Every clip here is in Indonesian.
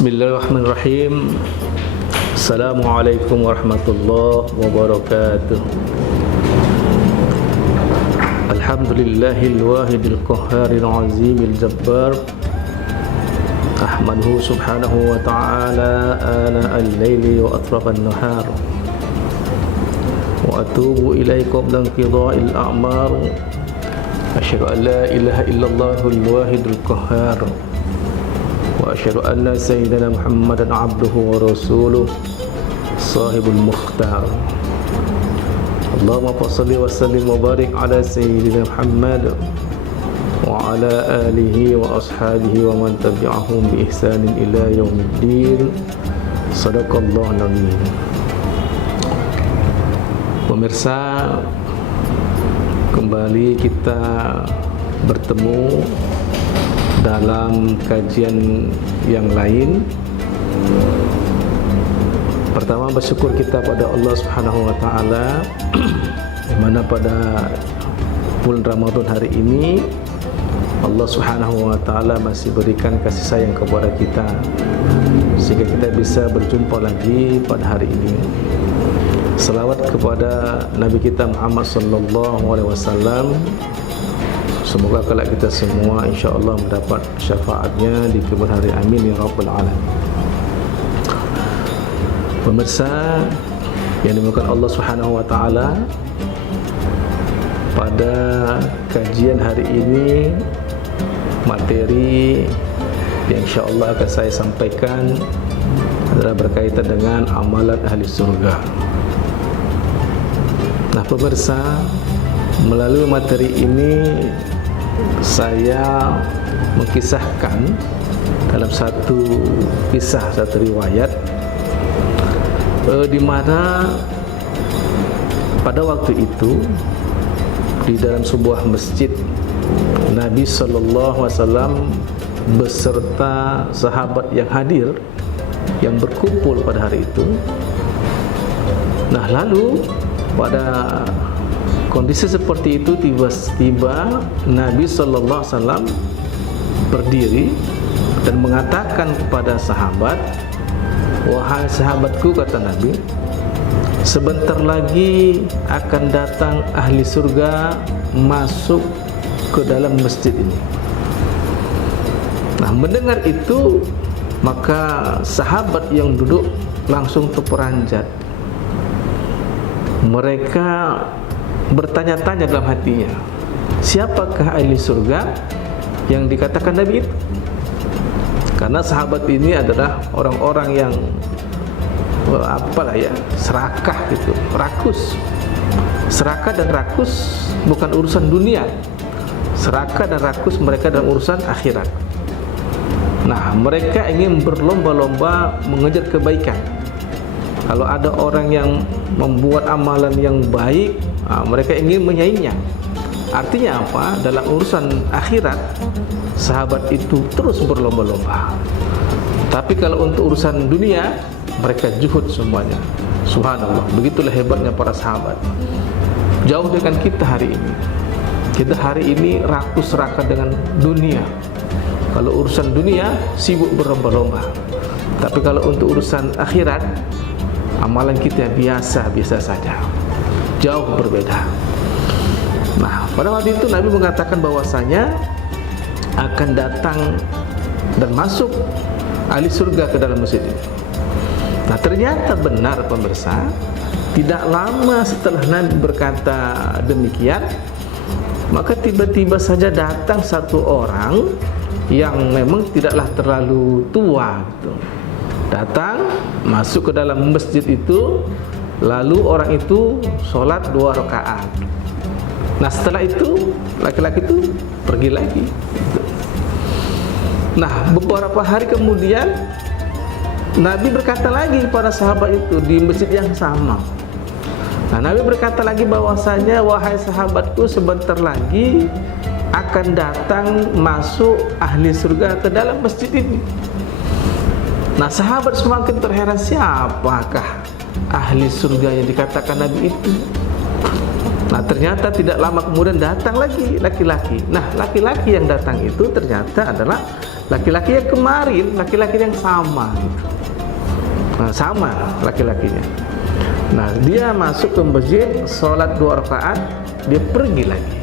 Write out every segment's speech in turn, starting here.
Bismillahirrahmanirrahim. Assalamualaikum warahmatullahi wabarakatuh. Alhamdulillahil wahidil qahharil azimil jabbar. Ahmaduhu subhanahu wa ta'ala ana al-laili wa atrafan nahar. Wa atubu ilaihi qabla inqida'il a'mar. Asyhadu an la ilaha illallahul wahidul qahhar. Wa asyhadu anna sayyidina Muhammadan abduhu wa rasuluh sahibul mukhtar. Allahumma salli wa sallim wa barik ala sayyidina Muhammad wa ala alihi wa ashabihi wa man tabi'ahum bi ihsanin ila yaumiddin. Sadaqallahu al-azim. Pemirsa, kembali kita bertemu dalam kajian yang lain. Pertama, bersyukur kita pada Allah Subhanahu wa taala di mana pada bulan Ramadan hari ini Allah Subhanahu wa taala masih berikan kasih sayang kepada kita sehingga kita bisa berjumpa lagi pada hari ini. Selawat kepada Nabi kita Muhammad sallallahu alaihi wasallam. Semoga kelak kita semua insya-Allah mendapat syafaatnya di kemudian hari. Amin ya rabbal alamin. Pemirsa yang dimuliakan Allah Subhanahu wa taala, pada kajian hari ini materi yang insya-Allah akan saya sampaikan adalah berkaitan dengan amalan ahli surga. Nah, pemirsa, melalui materi ini saya mengkisahkan dalam satu kisah, satu riwayat di mana pada waktu itu di dalam sebuah masjid Nabi sallallahu alaihi wasallam beserta sahabat yang hadir yang berkumpul pada hari itu. Nah, lalu pada kondisi seperti itu tiba-tiba Nabi sallallahu alaihi wasallam berdiri dan mengatakan kepada sahabat, "Wahai sahabatku," kata Nabi, "sebentar lagi akan datang ahli surga masuk ke dalam masjid ini." Nah, mendengar itu maka sahabat yang duduk langsung terperanjat. Mereka bertanya-tanya dalam hatinya, siapakah ahli surga yang dikatakan Nabi itu? Karena sahabat ini adalah orang-orang yang serakah gitu, rakus. Serakah dan rakus bukan urusan dunia. Serakah dan rakus mereka dalam urusan akhirat. Nah, mereka ingin berlomba-lomba mengejar kebaikan. Kalau ada orang yang membuat amalan yang baik, mereka ingin menyaingnya. Artinya apa? Dalam urusan akhirat, sahabat itu terus berlomba-lomba. Tapi kalau untuk urusan dunia, mereka juhud semuanya. Subhanallah, begitulah hebatnya para sahabat. Jauh dengan kita hari ini. Kita hari ini rakus serakah dengan dunia. Kalau urusan dunia, sibuk berlomba-lomba. Tapi kalau untuk urusan akhirat, amalan kita biasa-biasa saja. Jauh berbeda. Nah, pada waktu itu Nabi mengatakan bahwasanya akan datang dan masuk ahli surga ke dalam masjid ini. Nah, ternyata benar pemirsa, tidak lama setelah Nabi berkata demikian, maka tiba-tiba saja datang satu orang yang memang tidaklah terlalu tua gitu. Datang, masuk ke dalam masjid itu, lalu orang itu sholat 2 rakaat. Nah, setelah itu laki-laki itu pergi lagi. Nah, beberapa hari kemudian Nabi berkata lagi kepada sahabat itu di masjid yang sama. Nah, Nabi berkata lagi bahwasanya, "Wahai sahabatku, sebentar lagi akan datang masuk ahli surga ke dalam masjid ini." Nah, sahabat semakin terheran, siapakah ahli surga yang dikatakan Nabi itu? Nah, ternyata tidak lama kemudian datang lagi laki-laki. Nah, laki-laki yang datang itu ternyata adalah laki-laki yang kemarin, laki-laki yang sama gitu. Nah, sama laki-lakinya. Nah, dia masuk ke masjid, sholat 2 rakaat, dia pergi lagi.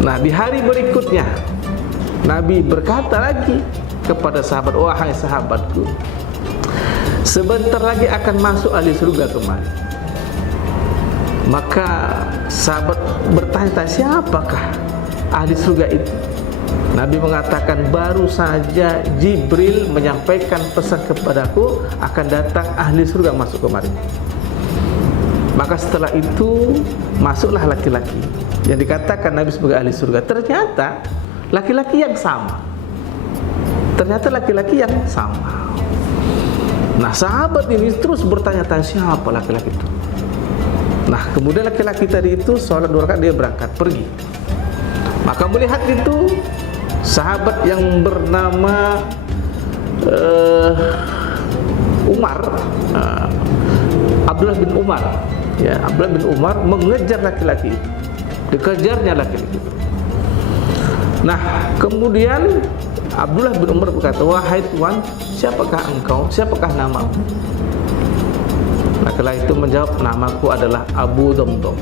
Nah, di hari berikutnya Nabi berkata lagi kepada sahabat, wahai sahabatku, sebentar lagi akan masuk ahli surga kemari. Maka sahabat bertanya, siapakah ahli surga itu? Nabi mengatakan, baru saja Jibril menyampaikan pesan kepadaku akan datang ahli surga masuk kemari. Maka setelah itu masuklah laki-laki yang dikatakan Nabi sebagai ahli surga. Ternyata laki-laki yang sama. Nah, sahabat ini terus bertanya-tanya, siapa laki-laki itu? Nah, kemudian laki-laki tadi itu sholat 2 rakaat, dia berangkat pergi. Maka melihat itu sahabat yang bernama Abdullah bin Umar, ya, Abdullah bin Umar mengejar laki-laki itu, dikejarnya laki-laki itu. Nah, kemudian Abdullah bin Umar berkata, wahai Tuan, siapakah engkau? Siapakah namamu? Laki-laki itu menjawab, namaku adalah Abu Damdam.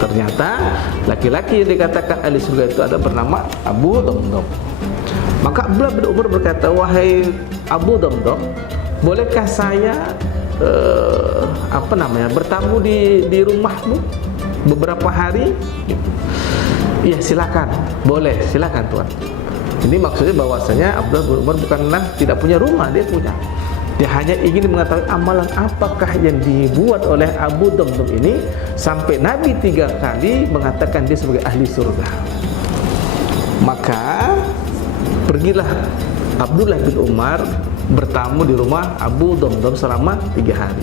Ternyata laki-laki yang dikatakan ahli surga itu ada bernama Abu Damdam. Maka Abdullah bin Umar berkata, wahai Abu Damdam, bolehkah saya bertamu di rumahmu beberapa hari? Iya, silakan, boleh, silakan Tuan. Ini maksudnya bahwasanya Abdullah bin Umar bukanlah tidak punya rumah, dia punya. Dia hanya ingin mengetahui amalan apakah yang dibuat oleh Abu Damdam ini sampai Nabi 3 kali mengatakan dia sebagai ahli surga. Maka pergilah Abdullah bin Umar bertamu di rumah Abu Damdam selama 3 hari.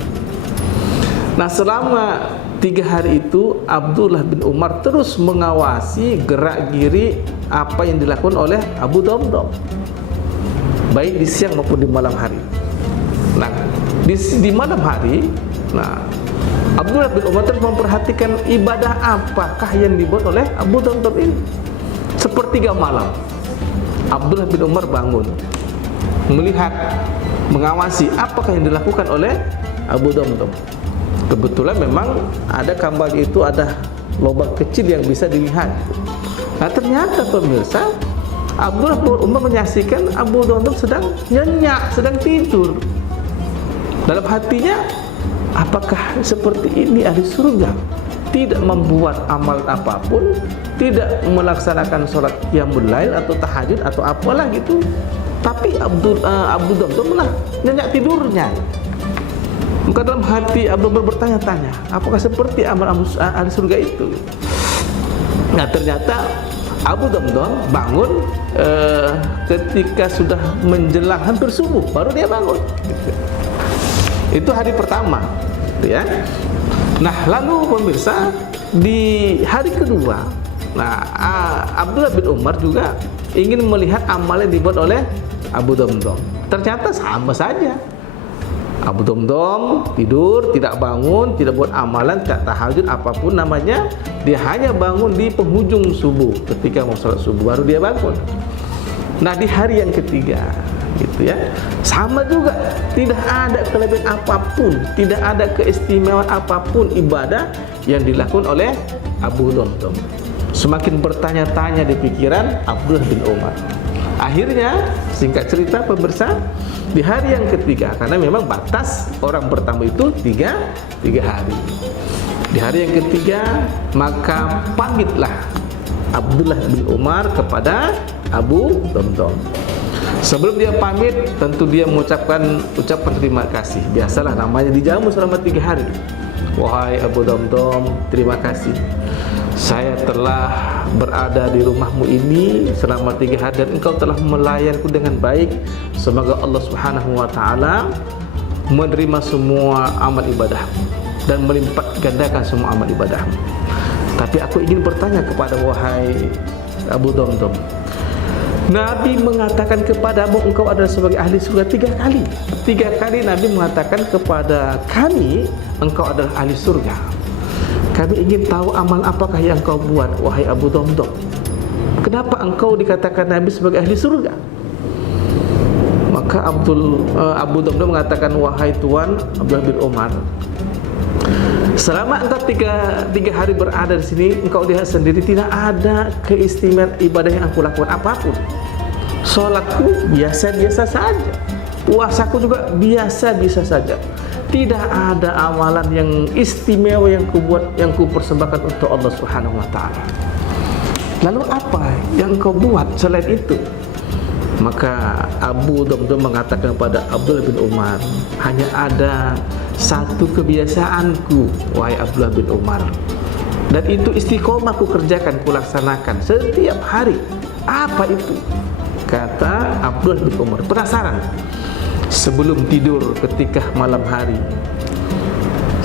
Nah, selama 3 hari itu Abdullah bin Umar terus mengawasi gerak-geri apa yang dilakukan oleh Abu Damdam, baik di siang maupun di malam hari. Nah, di malam hari, nah, Abdullah bin Umar terus memperhatikan ibadah apakah yang dibuat oleh Abu Damdam ini. Sepertiga malam Abdullah bin Umar bangun, melihat, mengawasi apakah yang dilakukan oleh Abu Damdam. Kebetulan memang ada kamar itu ada lubang kecil yang bisa dilihat. Nah, ternyata pemirsa, Abdullah bin Umar menyaksikan Abu Damdam sedang nyenyak, sedang tidur. Dalam hatinya, apakah seperti ini ahli surga? Tidak membuat amal apapun, tidak melaksanakan sholat qiyamul lail atau tahajud atau apalah gitu. Tapi Abu Damdam malah nyenyak tidurnya. Maka dalam hati Abu Damdam bertanya-tanya, apakah seperti amal ahli surga itu? Nah, ternyata Abu Damdam bangun ketika sudah menjelang hampir subuh, baru dia bangun. Itu hari pertama, ya. Nah, lalu pemirsa, di hari kedua, nah, Abdullah bin Umar juga ingin melihat amal yang dibuat oleh Abu Damdam. Ternyata sama saja. Abu Damdam tidur, tidak bangun, tidak buat amalan, tidak tahajud apapun namanya. Dia hanya bangun di penghujung subuh, ketika mau sholat subuh baru dia bangun. Nah, di hari yang ketiga, gitu ya, sama juga, tidak ada kelebihan apapun, tidak ada keistimewaan apapun ibadah yang dilakukan oleh Abu Damdam. Semakin bertanya-tanya di pikiran Abdullah bin Umar. Akhirnya, singkat cerita pemirsa, di hari yang ketiga, karena memang batas orang bertamu itu tiga hari. Di hari yang ketiga, maka pamitlah Abdullah bin Umar kepada Abu Damdam. Sebelum dia pamit, tentu dia mengucapkan ucapan terima kasih. Biasalah namanya dijamu selama 3 hari. Wahai Abu Damdam, terima kasih. Saya telah berada di rumahmu ini selama 3 hari dan engkau telah melayanku dengan baik. Semoga Allah Subhanahu wa taala menerima semua amal ibadahmu dan melipat gandakan semua amal ibadahmu. Tapi aku ingin bertanya kepada wahai Abu Damdam, Nabi mengatakan kepadamu engkau adalah sebagai ahli surga 3 kali. 3 kali Nabi mengatakan kepada kami engkau adalah ahli surga. Kami ingin tahu amal apakah yang kau buat wahai Abu Damdam. kenapa engkau dikatakan Nabi sebagai ahli surga? Maka Abu Damdam mengatakan, wahai Tuan Abdullah bin Umar, selama engkau tiga hari berada di sini, engkau lihat sendiri tidak ada keistimewaan ibadah yang aku lakukan apapun. Salatku biasa-biasa saja, puasaku juga biasa-biasa saja. Tidak ada amalan yang istimewa yang kubuat, yang kupersembahkan untuk Allah Subhanahu wa taala. Lalu apa yang kau buat selain itu? Maka Abu Damdam mengatakan kepada Abdullah bin Umar, hanya ada satu kebiasaanku, wahai Abdullah bin Umar, dan itu istiqomah ku kerjakan, ku laksanakan setiap hari. Apa itu? Kata Abdullah bin Umar, penasaran. Sebelum tidur ketika malam hari,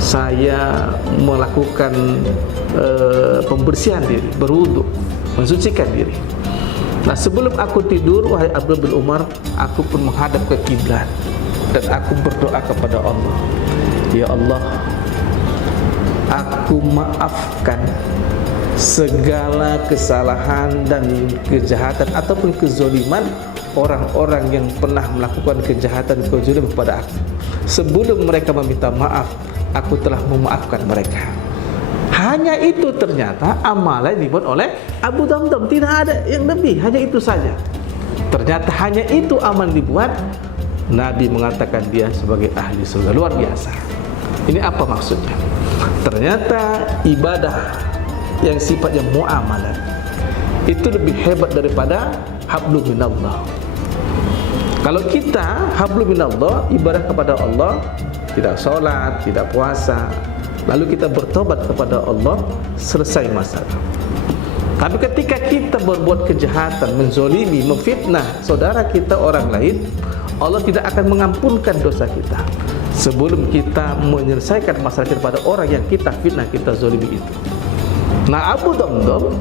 saya melakukan pembersihan diri, berwudu, mensucikan diri. Nah, sebelum aku tidur, wahai Abdullah bin Umar, aku pun menghadap ke kiblat dan aku berdoa kepada Allah, ya Allah, aku maafkan segala kesalahan dan kejahatan ataupun kezaliman orang-orang yang pernah melakukan kejahatan, kezaliman kepada aku. Sebelum mereka meminta maaf, aku telah memaafkan mereka. Hanya itu, ternyata amalan dibuat oleh Abu Damdam, tidak ada yang lebih, hanya itu saja. Ternyata hanya itu amalan dibuat, Nabi mengatakan dia sebagai ahli surga. Luar biasa. Ini apa maksudnya? Ternyata ibadah yang sifatnya muamalah itu lebih hebat daripada hablum minallah. Kalau kita hablum minallah, ibadah kepada Allah, tidak sholat, tidak puasa, lalu kita bertobat kepada Allah, selesai masalah. Tapi ketika kita berbuat kejahatan, menzolimi, memfitnah saudara kita, orang lain, Allah tidak akan mengampunkan dosa kita sebelum kita menyelesaikan masalah kita pada orang yang kita fitnah, kita zolimi itu. Nah, Abu Damdam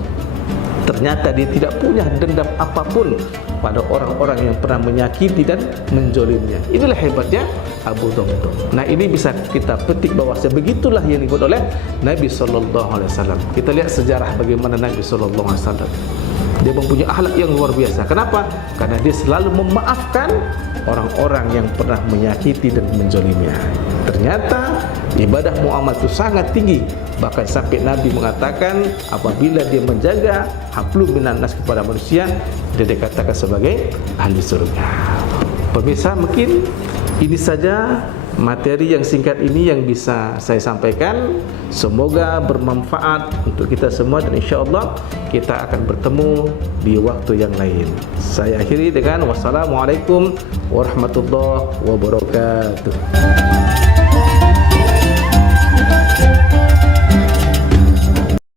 ternyata dia tidak punya dendam apapun pada orang-orang yang pernah menyakiti dan menzolimnya. Inilah hebatnya Abu Damdam. Nah, ini bisa kita petik bahwasanya begitulah yang dibuat oleh Nabi SAW. Kita lihat sejarah bagaimana Nabi SAW. Dia mempunyai akhlak yang luar biasa. Kenapa? Karena dia selalu memaafkan orang-orang yang pernah menyakiti dan menzolimnya. Ternyata ibadah muamalah itu sangat tinggi. Bahkan sampai Nabi mengatakan apabila dia menjaga hablum minan nas kepada manusia, dia dikatakan sebagai ahli surga. Pemirsa, mungkin ini saja materi yang singkat ini yang bisa saya sampaikan. Semoga bermanfaat untuk kita semua dan insyaAllah kita akan bertemu di waktu yang lain. Saya akhiri dengan wassalamualaikum warahmatullahi wabarakatuh.